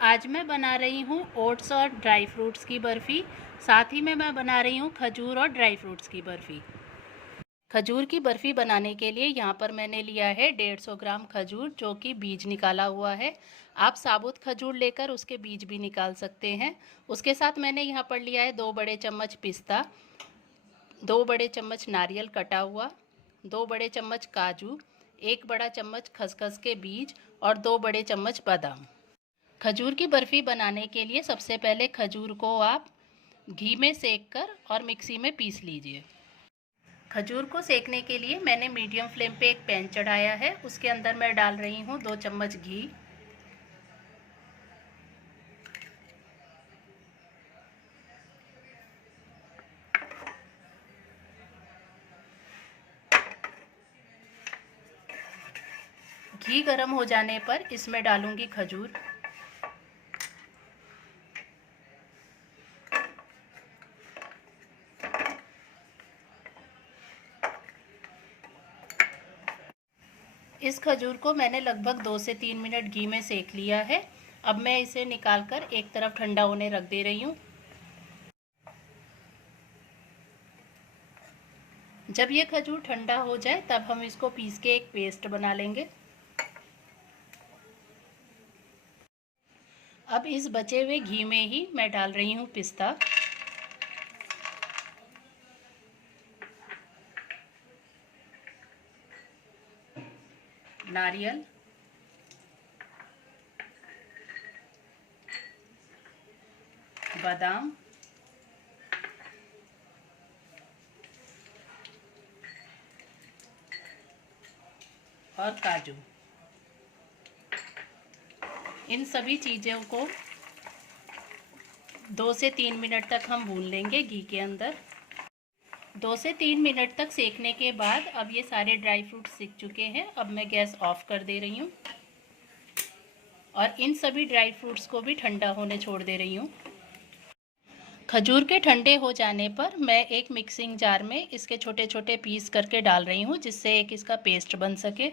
आज मैं बना रही हूँ ओट्स और ड्राई फ्रूट्स की बर्फ़ी। साथ ही में मैं बना रही हूँ खजूर और ड्राई फ्रूट्स की बर्फ़ी। खजूर की बर्फ़ी बनाने के लिए यहाँ पर मैंने लिया है 150 ग्राम खजूर, जो कि बीज निकाला हुआ है। आप साबुत खजूर लेकर उसके बीज भी निकाल सकते हैं। उसके साथ मैंने यहाँ पर लिया है 2 बड़े चम्मच पिस्ता, 2 बड़े चम्मच नारियल कटा हुआ, 2 बड़े चम्मच काजू, 1 बड़ा चम्मच खसखस के बीज और 2 बड़े चम्मच बादाम। खजूर की बर्फ़ी बनाने के लिए सबसे पहले खजूर को आप घी में सेककर और मिक्सी में पीस लीजिए। खजूर को सेकने के लिए मैंने मीडियम फ्लेम पे एक पैन चढ़ाया है। उसके अंदर मैं डाल रही हूँ 2 चम्मच घी। घी गर्म हो जाने पर इसमें डालूंगी खजूर। इस खजूर को मैंने लगभग 2 से 3 मिनट घी में सेक लिया है। अब मैं इसे निकालकर एक तरफ ठंडा होने रख दे रही हूँ। जब ये खजूर ठंडा हो जाए तब हम इसको पीस के एक पेस्ट बना लेंगे। अब इस बचे हुए घी में ही मैं डाल रही हूँ पिस्ता, नारियल, बादाम और काजू। इन सभी चीज़ों को 2 से 3 मिनट तक हम भून लेंगे घी के अंदर। 2 से 3 मिनट तक सेकने के बाद अब ये सारे ड्राई फ्रूट्स सिक चुके हैं। अब मैं गैस ऑफ कर दे रही हूँ और इन सभी ड्राई फ्रूट्स को भी ठंडा होने छोड़ दे रही हूँ। खजूर के ठंडे हो जाने पर मैं एक मिक्सिंग जार में इसके छोटे छोटे पीस करके डाल रही हूँ, जिससे एक इसका पेस्ट बन सके।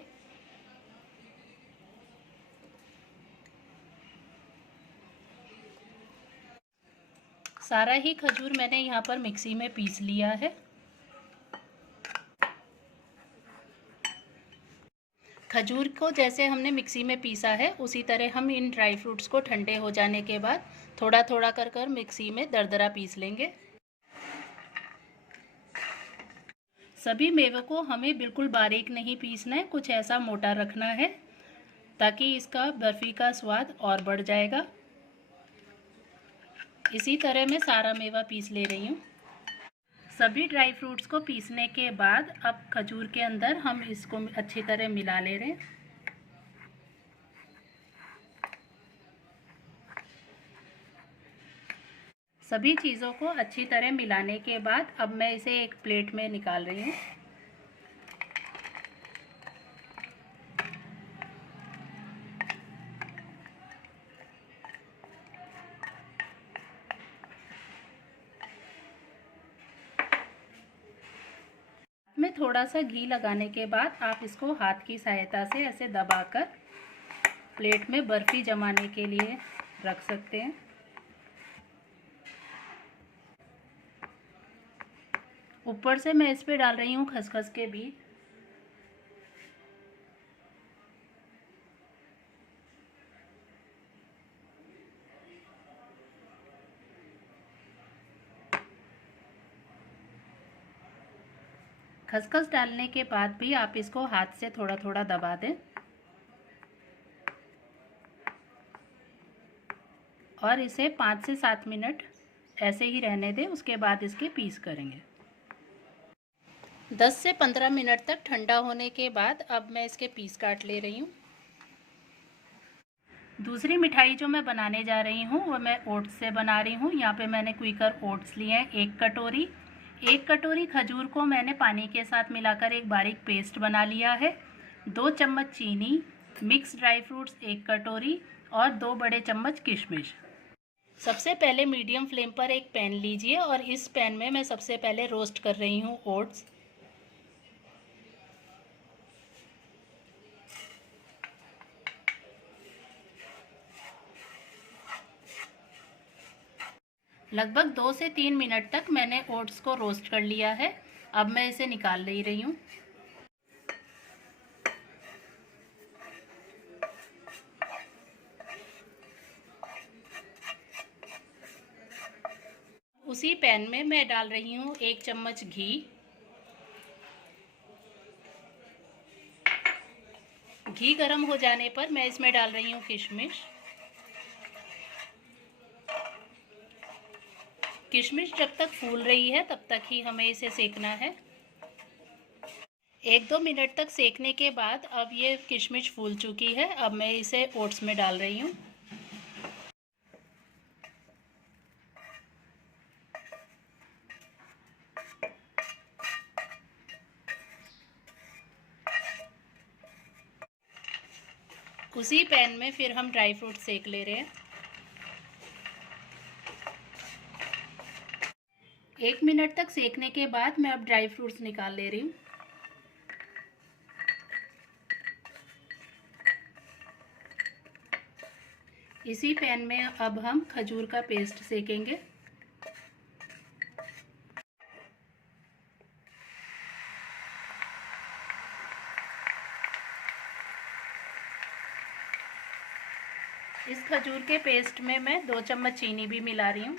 सारा ही खजूर मैंने यहाँ पर मिक्सी में पीस लिया है। खजूर को जैसे हमने मिक्सी में पीसा है उसी तरह हम इन ड्राई फ्रूट्स को ठंडे हो जाने के बाद थोड़ा थोड़ा कर मिक्सी में दरदरा पीस लेंगे। सभी मेवों को हमें बिल्कुल बारीक नहीं पीसना है, कुछ ऐसा मोटा रखना है ताकि इसका बर्फ़ी का स्वाद और बढ़ जाएगा। इसी तरह मैं सारा मेवा पीस ले रही हूँ। सभी ड्राई फ्रूट्स को पीसने के बाद अब खजूर के अंदर हम इसको अच्छी तरह मिला ले रहे हैं। सभी चीज़ों को अच्छी तरह मिलाने के बाद अब मैं इसे एक प्लेट में निकाल रही हूँ। में थोड़ा सा घी लगाने के बाद आप इसको हाथ की सहायता से ऐसे दबाकर प्लेट में बर्फ़ी जमाने के लिए रख सकते हैं। ऊपर से मैं इस पे डाल रही हूँ खसखस के बीज। खसखस डालने के बाद भी आप इसको हाथ से थोड़ा थोड़ा दबा दें और इसे 5 से 7 मिनट ऐसे ही रहने दें। उसके बाद इसके पीस करेंगे। 10 से 15 मिनट तक ठंडा होने के बाद अब मैं इसके पीस काट ले रही हूँ। दूसरी मिठाई जो मैं बनाने जा रही हूँ वो मैं ओट्स से बना रही हूँ। यहाँ पे मैंने क्विकर ओट्स लिए हैं 1 कटोरी। 1 कटोरी खजूर को मैंने पानी के साथ मिलाकर एक बारीक पेस्ट बना लिया है। 2 चम्मच चीनी, मिक्स ड्राई फ्रूट्स 1 कटोरी और 2 बड़े चम्मच किशमिश। सबसे पहले मीडियम फ्लेम पर एक पैन लीजिए और इस पैन में मैं सबसे पहले रोस्ट कर रही हूँ ओट्स। लगभग 2 से 3 मिनट तक मैंने ओट्स को रोस्ट कर लिया है। अब मैं इसे निकाल ले रही हूँ। उसी पैन में मैं डाल रही हूँ 1 चम्मच घी। घी गर्म हो जाने पर मैं इसमें डाल रही हूँ किशमिश। किशमिश जब तक फूल रही है तब तक ही हमें इसे सेकना है। 1-2 मिनट तक सेकने के बाद अब ये किशमिश फूल चुकी है। अब मैं इसे ओट्स में डाल रही हूँ। उसी पैन में फिर हम ड्राई फ्रूट सेक ले रहे हैं। 1 मिनट तक सेकने के बाद मैं अब ड्राई फ्रूट्स निकाल ले रही हूँ। इसी पैन में अब हम खजूर का पेस्ट सेकेंगे। इस खजूर के पेस्ट में मैं 2 चम्मच चीनी भी मिला रही हूँ।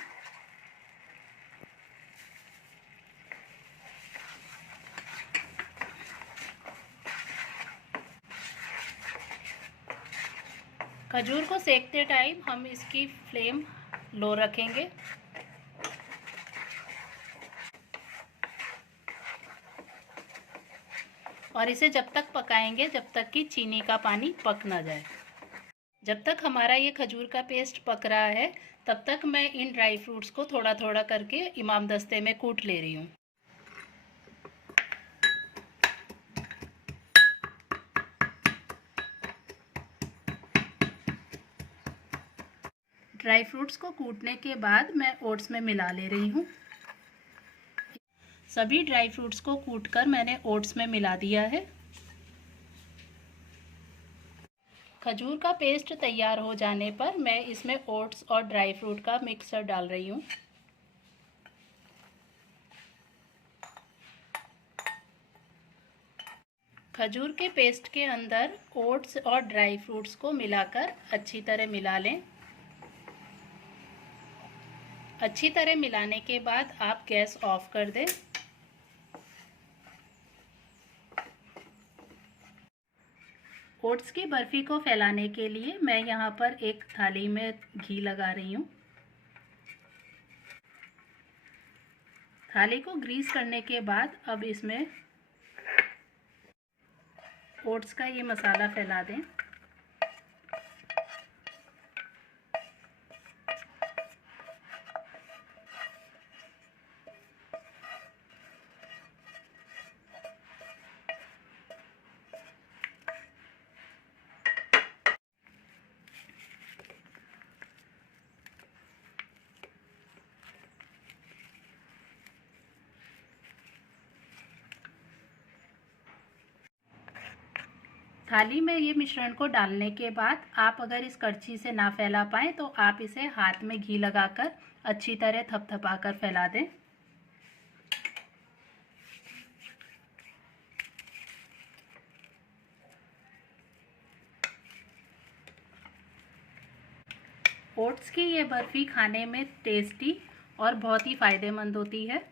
खजूर को सेकते टाइम हम इसकी फ्लेम लो रखेंगे और इसे जब तक पकाएंगे जब तक कि चीनी का पानी पक ना जाए। जब तक हमारा ये खजूर का पेस्ट पक रहा है तब तक मैं इन ड्राई फ्रूट्स को थोड़ा थोड़ा करके इमाम दस्ते में कूट ले रही हूँ। ड्राई फ्रूट्स को कूटने के बाद मैं ओट्स में मिला ले रही हूँ। सभी ड्राई फ्रूट्स को कूटकर मैंने ओट्स में मिला दिया है। खजूर का पेस्ट तैयार हो जाने पर मैं इसमें ओट्स और ड्राई फ्रूट का मिक्सचर डाल रही हूँ। खजूर के पेस्ट के अंदर ओट्स और ड्राई फ्रूट्स को मिलाकर अच्छी तरह मिला लें। अच्छी तरह मिलाने के बाद आप गैस ऑफ कर दें। ओट्स की बर्फ़ी को फैलाने के लिए मैं यहाँ पर एक थाली में घी लगा रही हूँ। थाली को ग्रीस करने के बाद अब इसमें ओट्स का ये मसाला फैला दें। थाली में ये मिश्रण को डालने के बाद आप अगर इस कड़छी से ना फैला पाएँ तो आप इसे हाथ में घी लगाकर अच्छी तरह थपथपाकर फैला दें। ओट्स की ये बर्फ़ी खाने में टेस्टी और बहुत ही फ़ायदेमंद होती है।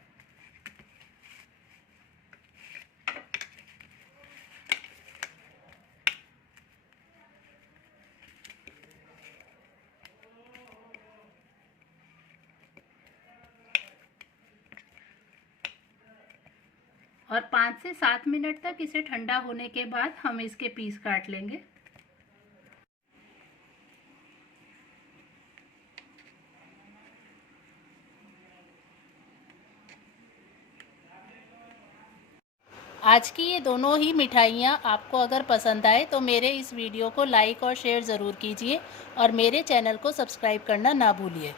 और 5 से 7 मिनट तक इसे ठंडा होने के बाद हम इसके पीस काट लेंगे। आज की ये दोनों ही मिठाइयाँ आपको अगर पसंद आए तो मेरे इस वीडियो को लाइक और शेयर ज़रूर कीजिए और मेरे चैनल को सब्सक्राइब करना ना भूलिए।